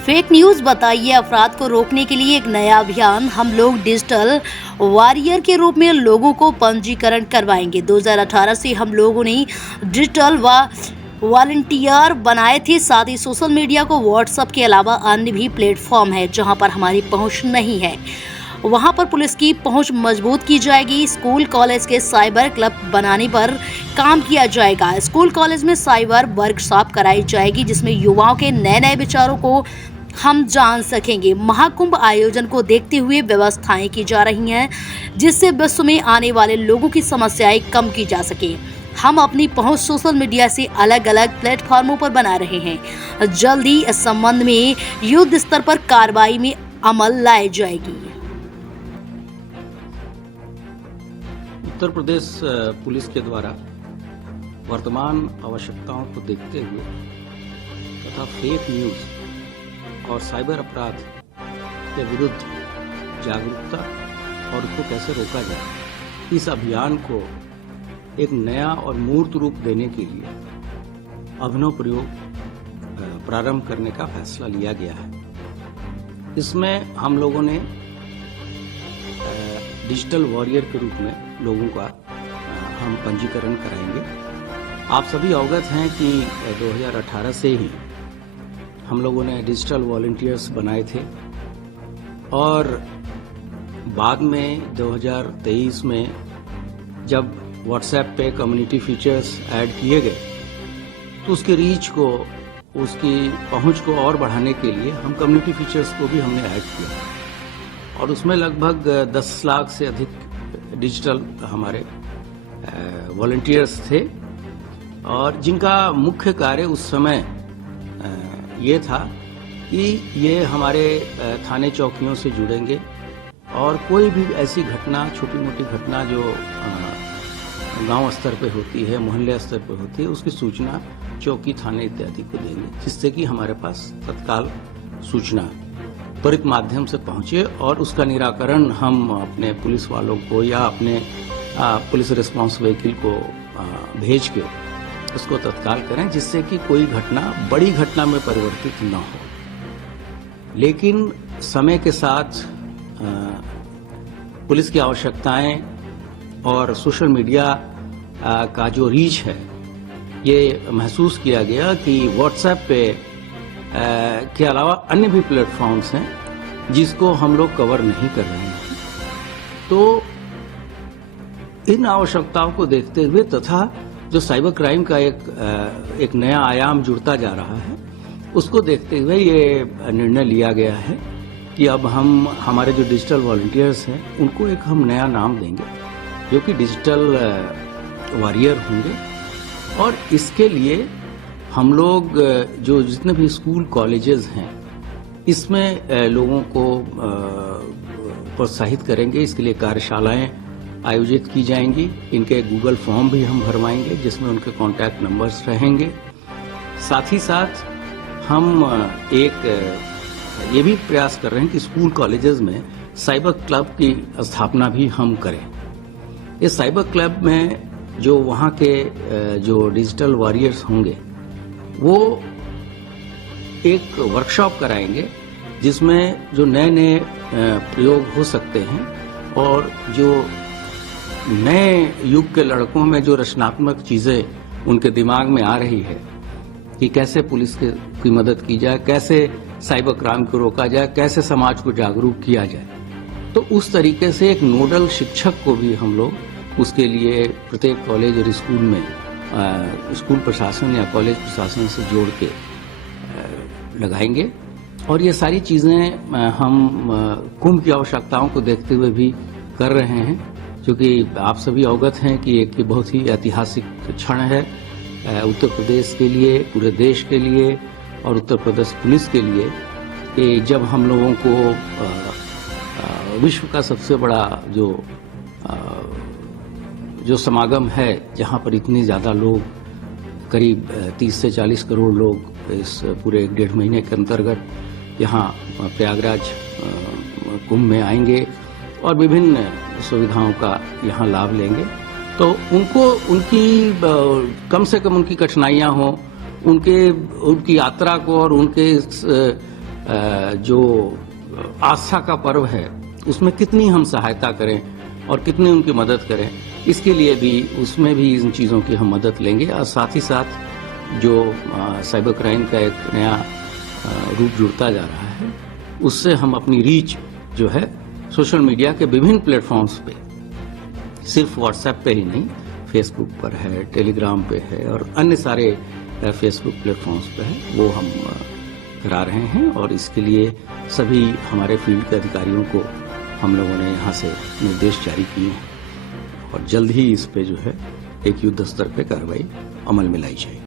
Fake news बताइए अपराध को रोकने के लिए एक नया अभियान। हम लोग डिजिटल वॉरियर के रूप में लोगों को पंजीकरण करवाएंगे। 2018 से हम लोगों ने डिजिटल वॉलंटियर बनाए थे। साथ ही सोशल मीडिया को व्हाट्सएप के अलावा अन्य भी प्लेटफॉर्म है जहां पर हमारी पहुंच नहीं है, वहां पर पुलिस की पहुंच मजबूत की जाएगी। स्कूल कॉलेज के साइबर क्लब बनाने पर काम किया जाएगा। स्कूल कॉलेज में साइबर वर्कशॉप कराई जाएगी जिसमें युवाओं के नए नए विचारों को हम जान सकेंगे। महाकुंभ आयोजन को देखते हुए व्यवस्थाएं की जा रही हैं जिससे विश्व में आने वाले लोगों की समस्याएं कम की जा सके। हम अपनी पहुंच सोशल मीडिया से अलग अलग प्लेटफॉर्मों पर बना रहे हैं। जल्द ही इस संबंध में युद्ध स्तर पर कार्रवाई में अमल लाई जाएगी। उत्तर प्रदेश पुलिस के द्वारा वर्तमान आवश्यकताओं को देखते हुए तथा फेक न्यूज और साइबर अपराध के विरुद्ध जागरूकता और उसको कैसे रोका जाए, इस अभियान को एक नया और मूर्त रूप देने के लिए अभिनव प्रयोग प्रारंभ करने का फैसला लिया गया है। इसमें हम लोगों ने डिजिटल वॉरियर के रूप में लोगों का हम पंजीकरण कराएंगे। आप सभी अवगत हैं कि 2018 से ही हम लोगों ने डिजिटल वॉलंटियर्स बनाए थे और बाद में 2023 में जब व्हाट्सएप पे कम्युनिटी फीचर्स ऐड किए गए तो उसकी रीच को, उसकी पहुंच को और बढ़ाने के लिए हम कम्युनिटी फीचर्स को भी हमने ऐड किया और उसमें लगभग 10 लाख से अधिक डिजिटल हमारे वॉलंटियर्स थे और जिनका मुख्य कार्य उस समय ये था कि ये हमारे थाने चौकियों से जुड़ेंगे और कोई भी ऐसी घटना, छोटी मोटी घटना जो गांव स्तर पे होती है, मोहल्ले स्तर पे होती है, उसकी सूचना चौकी, थाने इत्यादि को देंगे जिससे कि हमारे पास तत्काल सूचना त्वरित माध्यम से पहुंचे और उसका निराकरण हम अपने पुलिस वालों को या अपने पुलिस रिस्पांस व्हीकल को भेज के उसको तत्काल करें जिससे कि कोई घटना बड़ी घटना में परिवर्तित न हो। लेकिन समय के साथ पुलिस की आवश्यकताएं और सोशल मीडिया का जो रीच है, ये महसूस किया गया कि व्हाट्सएप पे के अलावा अन्य भी प्लेटफॉर्म्स हैं जिसको हम लोग कवर नहीं कर रहे हैं। तो इन आवश्यकताओं को देखते हुए तथा जो साइबर क्राइम का एक नया आयाम जुड़ता जा रहा है, उसको देखते हुए ये निर्णय लिया गया है कि अब हम हमारे जो डिजिटल वॉलंटियर्स हैं उनको एक हम नया नाम देंगे जो कि डिजिटल वॉरियर होंगे। और इसके लिए हम लोग जो जितने भी स्कूल कॉलेजेस हैं इसमें लोगों को प्रोत्साहित करेंगे। इसके लिए कार्यशालाएं आयोजित की जाएंगी। इनके गूगल फॉर्म भी हम भरवाएंगे जिसमें उनके कॉन्टैक्ट नंबर्स रहेंगे। साथ ही साथ हम एक ये भी प्रयास कर रहे हैं कि स्कूल कॉलेजेस में साइबर क्लब की स्थापना भी हम करें। इस साइबर क्लब में जो वहाँ के जो डिजिटल वॉरियर्स होंगे वो एक वर्कशॉप कराएंगे जिसमें जो नए नए प्रयोग हो सकते हैं और जो नए युग के लड़कों में जो रचनात्मक चीजें उनके दिमाग में आ रही है कि कैसे पुलिस की मदद की जाए, कैसे साइबर क्राइम को रोका जाए, कैसे समाज को जागरूक किया जाए। तो उस तरीके से एक नोडल शिक्षक को भी हम लोग उसके लिए प्रत्येक कॉलेज और स्कूल में स्कूल प्रशासन या कॉलेज प्रशासन से जोड़ के लगाएंगे। और ये सारी चीजें हम कुंभ की आवश्यकताओं को देखते हुए भी कर रहे हैं, क्योंकि आप सभी अवगत हैं कि एक बहुत ही ऐतिहासिक क्षण है उत्तर प्रदेश के लिए, पूरे देश के लिए और उत्तर प्रदेश पुलिस के लिए कि जब हम लोगों को विश्व का सबसे बड़ा जो समागम है, जहां पर इतने ज्यादा लोग, करीब 30 से 40 करोड़ लोग इस पूरे 1.5 महीने के अंतर्गत यहाँ प्रयागराज कुंभ में आएंगे और विभिन्न सुविधाओं का यहाँ लाभ लेंगे। तो उनको उनकी कम से कम उनकी कठिनाइयाँ हों, उनकी यात्रा को और उनके जो आस्था का पर्व है उसमें कितनी हम सहायता करें और कितनी उनकी मदद करें, इसके लिए भी उसमें भी इन चीज़ों की हम मदद लेंगे। और साथ ही साथ जो साइबर क्राइम का एक नया रूप जुड़ता जा रहा है, उससे हम अपनी रीच जो है सोशल मीडिया के विभिन्न प्लेटफॉर्म्स पे, सिर्फ व्हाट्सएप पे ही नहीं, फेसबुक पर है, टेलीग्राम पे है और अन्य सारे फेसबुक प्लेटफॉर्म्स पे है, वो हम करा रहे हैं। और इसके लिए सभी हमारे फील्ड के अधिकारियों को हम लोगों ने यहाँ से निर्देश जारी किए हैं और जल्द ही इस पे जो है एक युद्ध स्तर पे कार्रवाई अमल में लाई जाएगी।